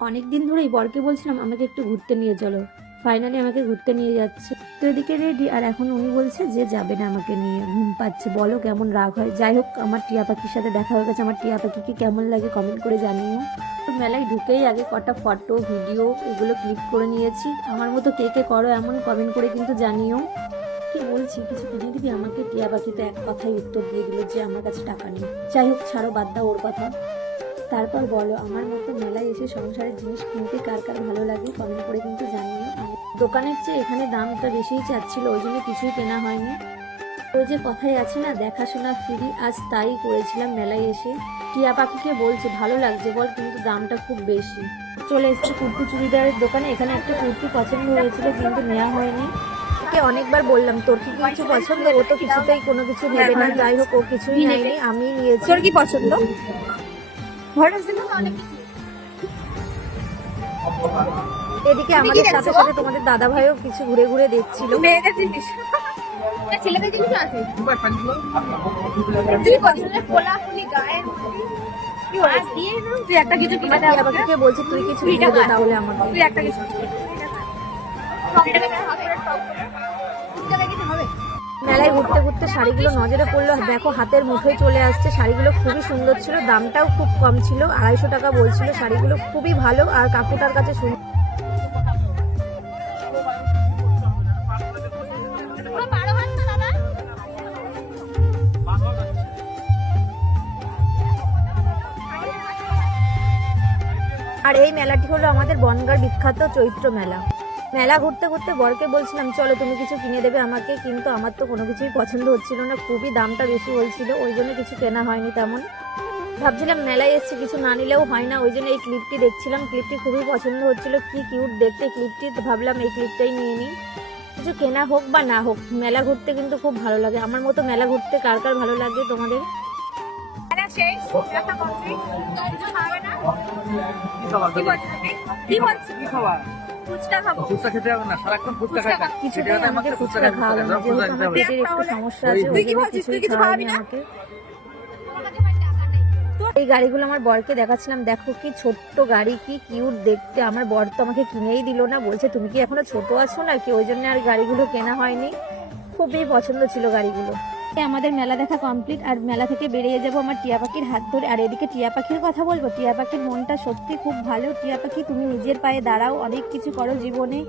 অনেক দিন ধরেই বরকে বলছিলাম আমাকে একটু ঘুরতে নিয়ে চলো, ফাইনালি আমাকে ঘুরতে নিয়ে যাচ্ছে। তো এদিকে রেডি, আর এখন উনি বলছে যে যাবে না আমাকে নিয়ে, ঘুম পাচ্ছে। বলো কেমন রাগ হয়। যাই হোক, আমার টিয়া পাখির সাথে দেখা হয়ে গেছে। আমার টিয়া পাখিকে কেমন লাগে কমেন্ট করে জানিও। তো মেলায় ঢুকেই আগে কটা ফটো ভিডিও এগুলো ক্লিক করে নিয়েছি। আমার মতো কে কে করো এমন কমেন্ট করে কিন্তু জানিও। কি বলছি, কিছু কিনে দিবি আমাকে? টিয়া পাখি তো এক কথাই উত্তর দিয়ে দিল যে আমার কাছে টাকা নেই। যাই হোক, ছাড়ো, বাদ দাও ওর কথা। তারপর বলো, আমার মতো মেলায় এসে সংসারের জিনিস কিনতে কার কার ভালো লাগে কমেন্ট করে কিন্তু জানিও। দোকানের চেয়ে এখানে দামটা বেশিই চাচ্ছিল, ওই জন্য কিছুই কেনা হয়নি। ওই যে কথাই আছে না, দেখাশোনা ফ্রি, আজ তাই করেছিলাম মেলায় এসে। টিয়া পাখিকে বলছি ভালো লাগছে বল, কিন্তু দামটা খুব বেশি। চলে এসেছি কুর্তি চুড়িদারের দোকানে। এখানে একটা কুর্তি পছন্দ হয়েছিল কিন্তু নেওয়া হয়নি। ওকে অনেকবার বললাম তোর কি কিছু পছন্দ, ও তো কিছুতেই কোনো কিছু নেবে না। যাই হোক, ও কিছুই নেয়নি, আমি নিয়েছি। তোর কি পছন্দ? এদিকে আমাদের সাথে সাথে তোমাদের দাদা ভাইও কিছু ঘুরে ঘুরে দেখছিল। মেয়েদের জিনিস, ছেলেদের জিনিস আছে। তুই পছন্দের কোলাকুলি গায়ের কি হয় দিয়ে তুই একটা কিছু কিনে দে আমাকে। আমাকে বলছি তুই কিছু কিনে দে তাহলে আমাকে। তুই একটা কিছু মেলায় ঘুরতে ঘুরতে শাড়িগুলো নজরে পড়লো। দেখো, হাতের মুঠোয় চলে আসছে। শাড়িগুলো খুবই সুন্দর ছিল, দামটাও খুব কম ছিল, 250 টাকা বলছিল। শাড়িগুলো খুবই ভালো, আর কাকুটার কাছে সুন্দর। আর এই মেলাটি হলো আমাদের বনগাঁর বিখ্যাত চৈত্র মেলা। মেলা ঘুরতে ঘুরতে বরকে বলছিলাম চলো তুমি কিছু কিনে দেবে আমাকে, কিন্তু আমার তো কোনো কিছুই পছন্দ হচ্ছিল না, খুবই দামটা বেশি বলছিল, ওই জন্য কিছু কেনা হয়নি তেমন। ভাবছিলাম মেলায় এসেছি, কিছু না নিলেও হয় না, ওই জন্য এই ক্লিপটি দেখছিলাম। ক্লিপটি খুবই পছন্দ হচ্ছিল, কি কিউট দেখতে ক্লিপটি, তো ভাবলাম এই ক্লিপটাই নিয়ে নিই। কিছু কেনা হোক বা না হোক, মেলা ঘুরতে কিন্তু খুব ভালো লাগে। আমার মতো মেলা ঘুরতে কার কার ভালো লাগে তোমাদের? কিছুতেই আমাকে ফুচকা খাওয়াবে না, যেহেতু আমার পেটের একটু সমস্যা আছে, ওই জন্য কিছুই খাওয়ায়নি আমাকে। এই গাড়িগুলো আমার বরকে দেখাচ্ছিলাম, দেখো কি ছোট্ট গাড়ি, কি কিউট দেখতে। আমার বর তো আমাকে কিনেই দিল না, বলছে তুমি কি এখনো ছোট আছো নাকি, ওই জন্য আর গাড়িগুলো কেনা হয়নি। খুবই পছন্দ ছিল গাড়িগুলো। আমাদের মেলা দেখা কমপ্লিট, আর মেলা থেকে বেরিয়ে যাব আমার টিয়া পাখির হাত ধরে। আর এদিকে টিয়া পাখির কথা বলবো, টিয়া পাখির মনটা সত্যি খুব ভালো। টিয়া পাখি, তুমি নিজের পায়ে দাঁড়াও, অনেক কিছু করো জীবনে।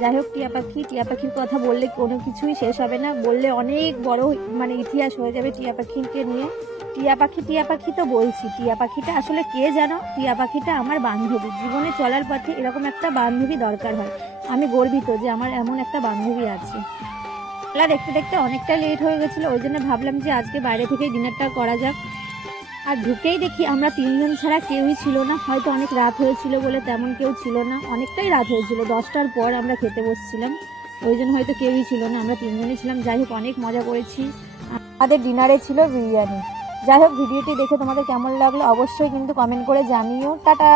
যাই হোক, টিয়া পাখির কথা বললে কোনো কিছুই শেষ হবে না, বললে অনেক বড় মানে ইতিহাস হয়ে যাবে টিয়া পাখিকে নিয়ে। টিয়া পাখি তো বলছি, টিয়া পাখিটা আসলে কে জানো? টিয়া পাখিটা আমার বান্ধবী। জীবনে চলার পথে এরকম একটা বান্ধবী দরকার হয়। আমি গর্বিত যে আমার এমন একটা বান্ধবী আছে। মেলা দেখতে দেখতে অনেকটা লেট হয়ে গেছিলো, ওই জন্য ভাবলাম যে আজকে বাইরে থেকেই ডিনারটা করা যাক। আর ঢুকেই দেখি আমরা 3জন ছাড়া কেউই ছিল না। হয়তো অনেক রাত হয়েছিল বলে তেমন কেউ ছিল না, অনেকটাই রাত হয়েছিল, 10টার পর আমরা খেতে বসছিলাম, ওই জন্য হয়তো কেউই ছিল না, আমরা 3জনই ছিলাম। যাই হোক, অনেক মজা করেছি। আমাদের ডিনারে ছিল বিরিয়ানি। যাই হোক, ভিডিওটি দেখে তোমাদের কেমন লাগলো অবশ্যই কিন্তু কমেন্ট করে জানিও। টাটা।